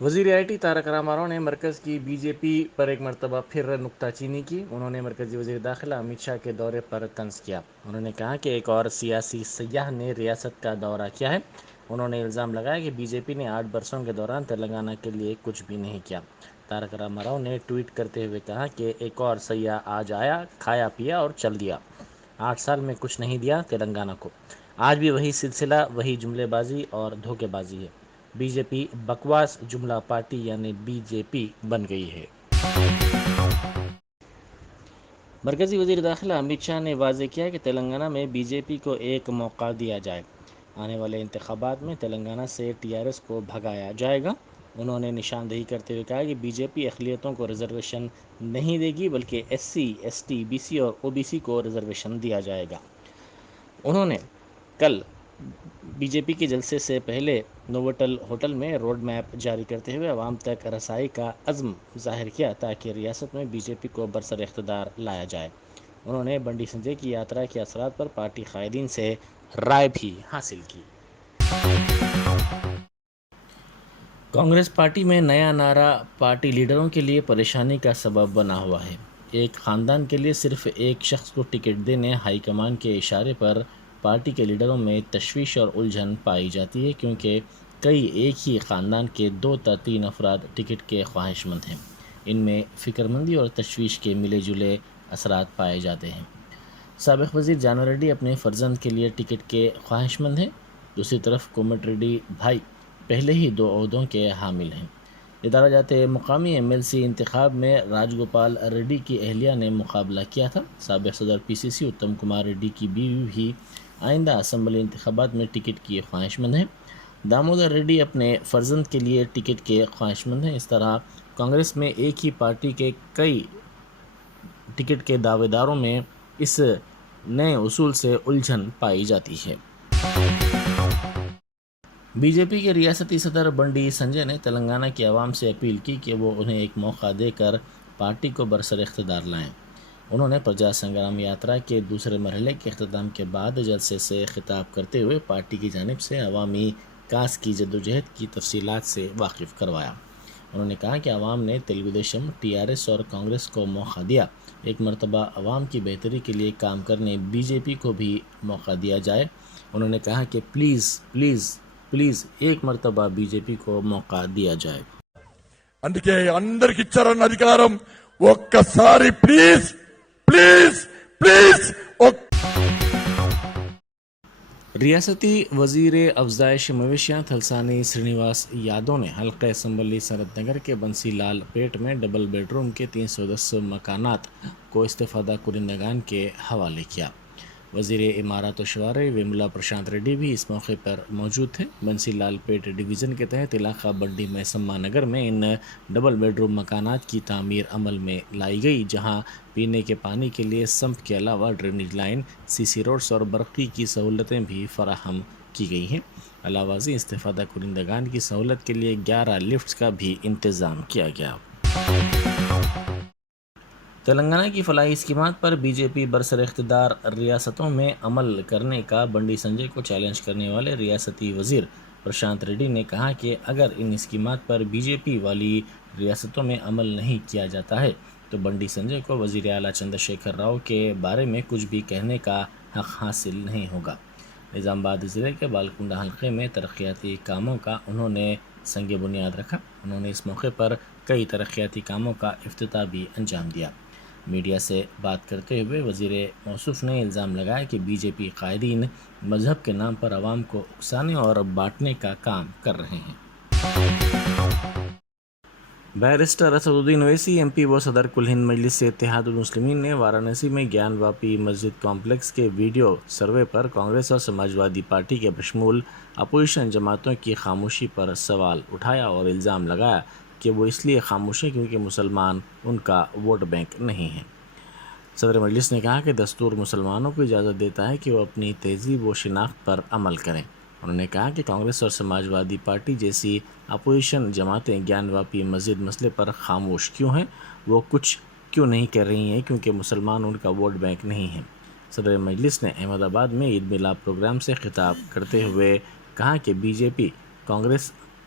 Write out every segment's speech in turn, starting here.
وزیر I T Tarak Rama Rao نے مرکز کی بی جے پی پر ایک مرتبہ پھر نکتہ چینی کی۔ انہوں نے مرکزی وزیر داخلہ امت شاہ کے دورے پر طنز کیا۔ انہوں نے کہا کہ ایک اور سیاسی سیاح نے ریاست کا دورہ کیا ہے۔ انہوں نے الزام لگایا کہ بی جے پی نے 8 برسوں کے دوران تلنگانہ کے لیے کچھ بھی نہیں کیا۔ تارک راما راؤ نے ٹویٹ کرتے ہوئے کہا کہ ایک اور سیاح آج آیا، کھایا پیا اور چل دیا۔ 8 سال میں کچھ نہیں دیا تلنگانہ کو۔ آج بھی وہی سلسلہ، وہی جملے بازی اور دھوکے بازی ہے۔ بی جے پی بکواس جملہ پارٹی یعنی بی جے پی بن گئی ہے۔ مرکزی وزیر داخلہ امت شاہ نے واضح کیا کہ تلنگانہ میں بی جے پی کو ایک موقع دیا جائے۔ آنے والے انتخابات میں تلنگانہ سے ٹی آر ایس کو بھگایا جائے گا۔ انہوں نے نشاندہی کرتے ہوئے کہا کہ بی جے پی اقلیتوں کو ریزرویشن نہیں دے گی، بلکہ S C, S T, B C اور او بی سی کو ریزرویشن دیا جائے گا۔ انہوں نے کل بی جے پی کے جلسے سے پہلے نووٹل ہوٹل میں روڈ میپ جاری کرتے ہوئے عوام تک رسائی کا عزم ظاہر کیا تاکہ ریاست میں بی جے پی کو برسر اقتدار لایا جائے۔ انہوں نے بنڈی سنجے کی یاترا کے اثرات پر پارٹی قائدین سے رائے بھی حاصل کی۔ کانگریس پارٹی میں نیا نعرہ پارٹی لیڈروں کے لیے پریشانی کا سبب بنا ہوا ہے۔ ایک خاندان کے لیے صرف ایک شخص کو ٹکٹ دینے ہائی کمان کے اشارے پر پارٹی کے لیڈروں میں تشویش اور الجھن پائی جاتی ہے، کیونکہ کئی ایک ہی خاندان کے 2 تا 3 افراد ٹکٹ کے خواہش مند ہیں۔ ان میں فکر مندی اور تشویش کے ملے جلے اثرات پائے جاتے ہیں۔ سابق وزیر جانو ریڈی اپنے فرزند کے لیے ٹکٹ کے خواہش مند ہیں۔ دوسری طرف کومٹ ریڈی بھائی پہلے ہی 2 عہدوں کے حامل ہیں۔ ادارہ جات مقامی ایم ایل سی انتخاب میں راج گوپال ریڈی کی اہلیہ نے مقابلہ کیا تھا۔ سابق صدر پی سی سی اتم کمار ریڈی کی بیوی بھی آئندہ اسمبلی انتخابات میں ٹکٹ کی خواہش مند ہیں۔ دامودر ریڈی اپنے فرزند کے لیے ٹکٹ کے خواہش مند ہیں۔ اس طرح کانگریس میں ایک ہی پارٹی کے کئی ٹکٹ کے دعوے داروں میں اس نئے اصول سے الجھن پائی جاتی ہے۔ بی جے پی کے ریاستی صدر بنڈی سنجے نے تلنگانہ کی عوام سے اپیل کی کہ وہ انہیں ایک موقع دے کر پارٹی کو برسر اقتدار لائیں۔ انہوں نے پرجا سنگرام یاترا کے دوسرے مرحلے کے اختتام کے بعد جلسے سے خطاب کرتے ہوئے پارٹی کی جانب سے عوامی کاس کی جدوجہد کی تفصیلات سے واقف کروایا۔ انہوں نے کہا کہ عوام نے Telugu Desam, T R S اور کانگریس کو موقع دیا۔ ایک مرتبہ عوام کی بہتری کے لیے کام کرنے بی جے پی کو بھی موقع دیا جائے۔ انہوں نے کہا کہ پلیز ایک مرتبہ بی جے پی کو موقع دیا جائے۔ అందుకే అందరికి ఇచ్చారన్న అధికారం ఒక్కసారి ప్లీజ్ ప్లీజ్ ప్లీజ్ ریاستی وزیر افزائش مویشیاں تھلسانی سرینیواس یادو نے حلقہ اسمبلی سنت نگر کے بنسی لال پیٹ میں ڈبل بیڈ روم کے 310 مکانات کو استفادہ کنندگان کے حوالے کیا۔ وزیر امارات و شہری وملا پرشانت ریڈی بھی اس موقع پر موجود تھے۔ بنسی لال پیٹ ڈویژن کے تحت علاقہ بنڈی میسمہ نگر میں ان ڈبل بیڈ روم مکانات کی تعمیر عمل میں لائی گئی، جہاں پینے کے پانی کے لیے سمپ کے علاوہ ڈرینیج لائن، سی سی روڈز اور برقی کی سہولتیں بھی فراہم کی گئی ہیں۔ علاوہ ازیں استفادہ کنندگان کی سہولت کے لیے 11 لفٹس کا بھی انتظام کیا گیا۔ تلنگانہ کی فلاحی اسکیمات پر بی جے پی برسر اقتدار ریاستوں میں عمل کرنے کا بنڈی سنجے کو چیلنج کرنے والے ریاستی وزیر پرشانت ریڈی نے کہا کہ اگر ان اسکیمات پر بی جے پی والی ریاستوں میں عمل نہیں کیا جاتا ہے تو بنڈی سنجے کو وزیر اعلیٰ چندر شیکھر راؤ کے بارے میں کچھ بھی کہنے کا حق حاصل نہیں ہوگا۔ نظام آباد ضلع کے بالکنڈہ حلقے میں ترقیاتی کاموں کا انہوں نے سنگ بنیاد رکھا۔ انہوں نے اس موقع پر کئی ترقیاتی کاموں کا افتتاح بھی انجام دیا۔ میڈیا سے بات کرتے ہوئے وزیر موصوف نے الزام لگایا کہ بی جے پی قائدین مذہب کے نام پر عوام کو اکسانے اور بانٹنے کا کام کر رہے ہیں۔ بیرسٹر اسد الدین اویسی ایم پی و صدر کل ہند مجلس اتحاد المسلمین نے وارانسی میں گیان واپی مسجد کمپلیکس کے ویڈیو سروے پر کانگریس اور سماجوادی پارٹی کے بشمول اپوزیشن جماعتوں کی خاموشی پر سوال اٹھایا اور الزام لگایا کہ وہ اس لیے خاموش ہیں کیونکہ مسلمان ان کا ووٹ بینک نہیں ہیں۔ صدر مجلس نے کہا کہ دستور مسلمانوں کو اجازت دیتا ہے کہ وہ اپنی تہذیب و شناخت پر عمل کریں۔ انہوں نے کہا کہ کانگریس اور سماجوادی پارٹی جیسی اپوزیشن جماعتیں گیان واپی مسجد مسئلے پر خاموش کیوں ہیں، وہ کچھ کیوں نہیں کر رہی ہیں کیونکہ مسلمان ان کا ووٹ بینک نہیں ہیں۔ صدر مجلس نے احمد آباد میں عید میلاد پروگرام سے خطاب کرتے ہوئے کہا کہ بی جے پی کانگریس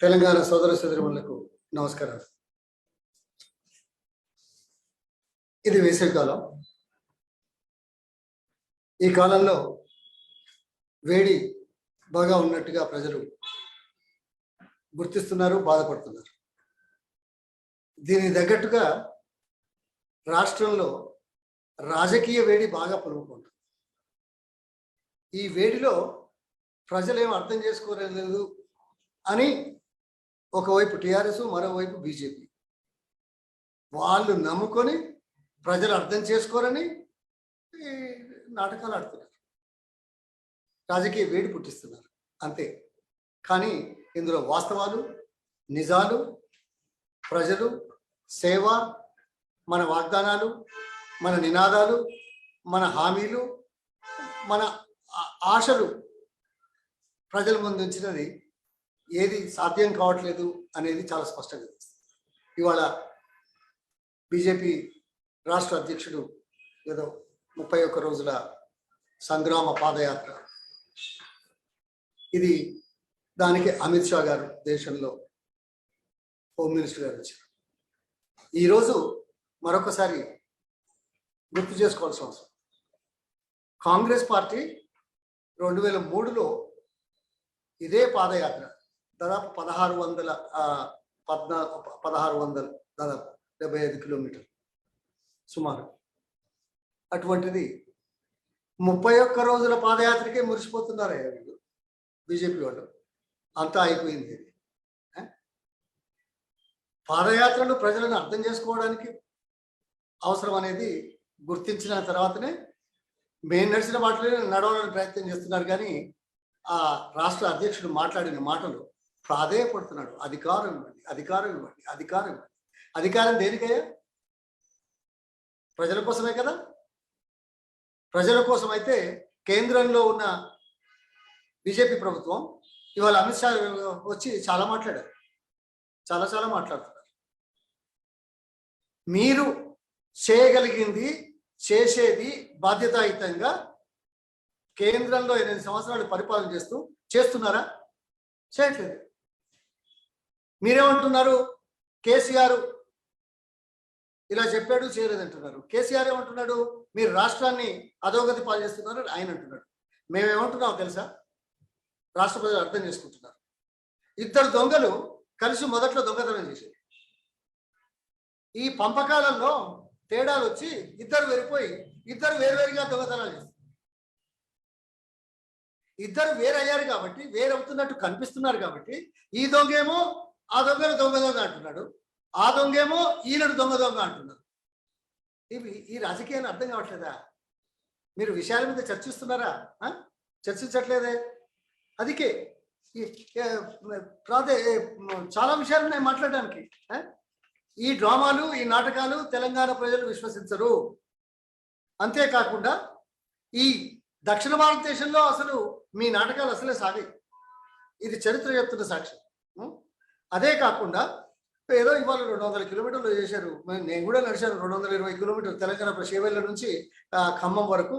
తెలంగాణ సోదర సోదరులకు నమస్కారం. ఇది వేసవికాలం. ఈ కాలంలో వేడి బాగా ఉన్నట్టుగా ప్రజలు గుర్తిస్తున్నారు, బాధపడుతున్నారు. దీనికి తగ్గట్టుగా రాష్ట్రంలో రాజకీయ వేడి బాగా పులుముకుంటుంది. ఈ వేడిలో ప్రజలేం అర్థం చేసుకోలేదు అని ఒకవైపు టీఆర్ఎస్, మరోవైపు బీజేపీ వాళ్ళు నమ్ముకొని ప్రజలు అర్థం చేసుకోరని ఈ నాటకాలు ఆడుతున్నారు, రాజకీయ వేడి పుట్టిస్తున్నారు అంతే. కానీ ఇందులో వాస్తవాలు, నిజాలు, ప్రజలు, సేవ, మన వాగ్దానాలు, మన నినాదాలు, మన హామీలు, మన ఆశలు ప్రజల ముందు ఉంచినది ఏది సాధ్యం కావట్లేదు అనేది చాలా స్పష్టంగా తెలుస్తుంది. ఇవాళ బీజేపీ రాష్ట్ర అధ్యక్షుడు ఏదో 31 రోజుల సంగ్రామ పాదయాత్ర. ఇది దానికి అమిత్ షా గారు దేశంలో హోమ్ మినిస్టర్ గారు వచ్చారు. ఈరోజు మరొకసారి గుర్తు చేసుకోవాల్సిన అవసరం. కాంగ్రెస్ పార్టీ 2003లో ఇదే పాదయాత్ర దాదాపు 1600 దాదాపు 75 కిలోమీటర్లు సుమారు. అటువంటిది 31 రోజుల పాదయాత్రకే మురిసిపోతున్నారు వీళ్ళు బీజేపీ వాళ్ళు. అంతా అయిపోయింది. పాదయాత్రలు ప్రజలను అర్థం చేసుకోవడానికి అవసరం అనేది గుర్తించిన తర్వాతనే మేము నడిచిన మాటలే నడవాలని ప్రయత్నం చేస్తున్నారు. కానీ ఆ రాష్ట్ర అధ్యక్షుడు మాట్లాడిన మాటలు ప్రాధేయపడుతున్నాడు. అధికారం ఇవ్వండి, అధికారం ఇవ్వండి, అధికారం ఇవ్వండి. అధికారం దేనికయ్యా? ప్రజల కోసమే కదా. ప్రజల కోసం అయితే కేంద్రంలో ఉన్న బీజేపీ ప్రభుత్వం ఇవాళ అమిత్ షా వచ్చి చాలా మాట్లాడారు, చాలా మాట్లాడుతున్నారు. మీరు చేయగలిగింది చేసేది బాధ్యతాయుతంగా కేంద్రంలో 8 సంవత్సరాలు పరిపాలన చేస్తున్నారా? చేయట్లేదు. మీరేమంటున్నారు? కేసీఆర్ ఇలా చెప్పాడు చేయలేదంటున్నారు. కేసీఆర్ ఏమంటున్నాడు? మీరు రాష్ట్రాన్ని అధోగతి పాలు చేస్తున్నారు ఆయన అంటున్నాడు. మేమేమంటున్నామో తెలుసా? రాష్ట్ర ప్రజలు అర్థం చేసుకుంటున్నారు. ఇద్దరు దొంగలు కలిసి మొదట్లో దొంగతనం చేశారు. ఈ పంపకాలలో తేడాలు వచ్చి ఇద్దరు వెరిపోయి ఇద్దరు వేరువేరుగా దొంగతనాలు చేస్తారు. ఇద్దరు వేరయ్యారు కాబట్టి, వేరవుతున్నట్టు కనిపిస్తున్నారు కాబట్టి, ఈ దొంగేమో ఆ దొంగను దొంగ అంటున్నాడు, ఆ దొంగేమో ఈయనడు దొంగ అంటున్నారు. ఈ రాజకీయాలు అర్థం కావట్లేదా? మీరు విషయాల మీద చర్చిస్తున్నారా? చర్చించట్లేదే. అందుకే చాలా విషయాలు ఉన్నాయి మాట్లాడడానికి. ఈ డ్రామాలు, ఈ నాటకాలు తెలంగాణ ప్రజలు విశ్వసించరు. అంతేకాకుండా ఈ దక్షిణ భారతదేశంలో అసలు మీ నాటకాలు అసలే సాగాయి. ఇది చరిత్ర చెప్తున్న సాక్ష్యం. అదే కాకుండా ఏదో ఇవాళ 200 కిలోమీటర్లు చేశారు. నేను కూడా నడిచాను 220 కిలోమీటర్లు తెలంగాణ చేవెళ్ళ నుంచి ఖమ్మం వరకు.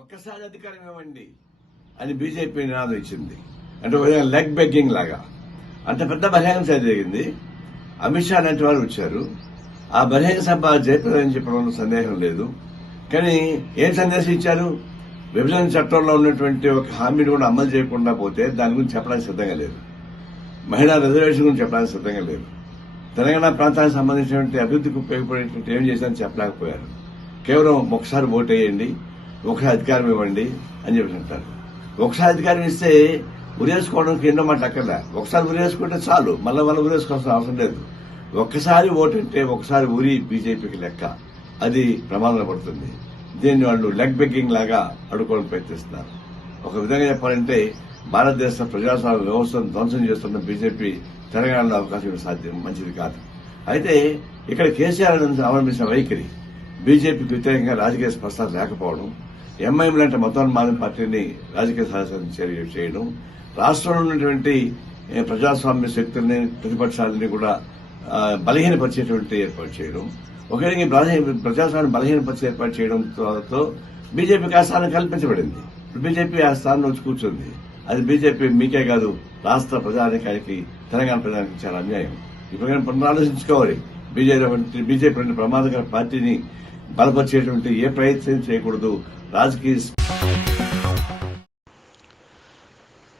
ఒక్కసారి అధికారం ఇవ్వండి అని బీజేపీ నినాదం ఇచ్చింది. అంటే ఒక లెగ్ బెగ్గింగ్ లాగా అంత పెద్ద బహిరంగ సభ జరిగింది. అమిత్ షా లాంటి వారు వచ్చారు. ఆ బహిరంగ సభ జయప్రదని చెప్పడంలో సందేహం లేదు. కానీ ఏం సందేశం ఇచ్చారు? విభజన చట్టంలో ఉన్నటువంటి ఒక హామీని కూడా అమలు చేయకుండా పోతే దాని గురించి చెప్పడానికి సిద్ధంగా లేదు. మహిళా రిజర్వేషన్ గురించి చెప్పడానికి సిద్ధంగా లేదు. తెలంగాణ ప్రాంతానికి సంబంధించినటువంటి అభివృద్ధికి ఉపయోగపడేటువంటి ఏం చేశారని చెప్పలేకపోయారు. కేవలం ఒకసారి ఓటు వేయండి, ఒకసారి అధికారం ఇవ్వండి అని చెప్పి అంటారు. ఒకసారి అధికారం ఇస్తే ఉరేసుకోవడానికి ఎన్నో మాటలు అక్కర్లే. ఒకసారి ఉరేసుకుంటే చాలు, మళ్ళీ ఉరేసుకోవాల్సిన అవసరం లేదు. ఒక్కసారి ఓటు అంటే ఒకసారి ఊరి బీజేపీకి లెక్క. అది ప్రమాదంలో పడుతుంది. దీన్ని వాళ్ళు లెగ్ బెగ్గింగ్ లాగా అడుకోవడం ప్రయత్నిస్తున్నారు. ఒక విధంగా చెప్పాలంటే భారతదేశ ప్రజాస్వామ్య వ్యవస్థను ధ్వంసం చేస్తున్న బీజేపీ తెలంగాణలో అవకాశం సాధ్యం మంచిది కాదు. అయితే ఇక్కడ కేసీఆర్ అవలంబించిన వైఖరి, బీజేపీకి వ్యతిరేకంగా రాజకీయ స్పష్టత లేకపోవడం, ఎంఐఎం లాంటి మతోన్మాద పార్టీని రాజకీయ సహచర్య చేయడం, రాష్ట్రంలో ఉన్నటువంటి ప్రజాస్వామ్య శక్తుల్ని ప్రతిపక్షాలని కూడా బలహీనపరిచేటువంటి ఏర్పాటు చేయడం, ఒకవేళ ప్రజాస్వామ్యం బలహీనపరిచే ఏర్పాటు చేయడంతో బీజేపీకి ఆ స్థానం కల్పించబడింది. బీజేపీ ఆ స్థానంలో వచ్చి కూర్చుంది. అది బీజేపీ మీకే కాదు, రాష్ట్ర ప్రజానికానికి, తెలంగాణ ప్రజానికి చాలా అన్యాయం. ఇప్పుడు పునరాలోచించుకోవాలి. బీజేపీ వంటి ప్రమాదకర పార్టీని బలపరిచేటువంటి ఏ ప్రయత్నం చేయకూడదు. రాజకీయ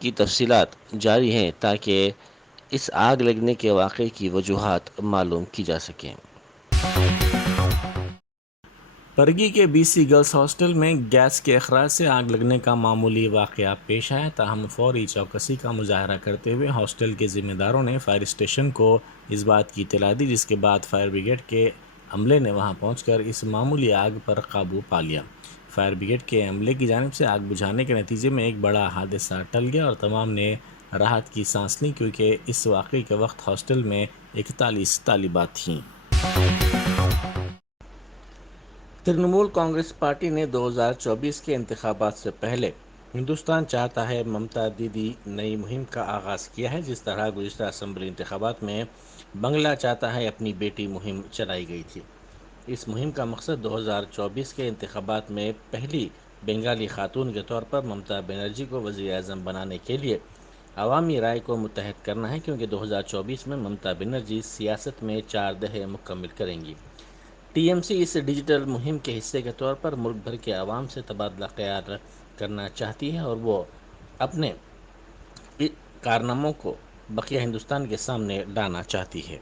کی تفصیلات جاری ہیں تاکہ اس آگ لگنے کے واقعے کی وجوہات معلوم کی جا سکیں۔ پرگی کے بی سی گرلز ہاسٹل میں گیس کے اخراج سے آگ لگنے کا معمولی واقعہ پیش آیا، تاہم فوری چوکسی کا مظاہرہ کرتے ہوئے ہاسٹل کے ذمہ داروں نے فائر اسٹیشن کو اس بات کی اطلاع دی، جس کے بعد فائر بریگیڈ کے عملے نے وہاں پہنچ کر اس معمولی آگ پر قابو پا لیا۔ فائر بریگیڈ کے عملے کی جانب سے آگ بجھانے کے نتیجے میں ایک بڑا حادثہ ٹل گیا اور تمام نے راحت کی سانس لی، کیونکہ اس واقعے کے وقت ہاسٹل میں 41 طالبات تھیں۔ ترنمول کانگریس پارٹی نے 2024 کے انتخابات سے پہلے ہندوستان چاہتا ہے ممتا دیدی نئی مہم کا آغاز کیا ہے، جس طرح گزشتہ اسمبلی انتخابات میں بنگلہ چاہتا ہے اپنی بیٹی مہم چلائی گئی تھی۔ اس مہم کا مقصد 2024 کے انتخابات میں پہلی بنگالی خاتون کے طور پر ممتا بنرجی کو وزیر اعظم بنانے کے لیے عوامی رائے کو متحد کرنا ہے، کیونکہ 2024 میں ممتا بنرجی سیاست میں 4 دہائیں مکمل کریں گی۔ ٹی ایم سی اس ڈیجیٹل مہم کے حصے کے طور پر ملک بھر کے عوام سے تبادلہ خیال کرنا چاہتی ہے اور وہ اپنے کارناموں کو بقیہ ہندوستان کے سامنے لانا چاہتی ہے۔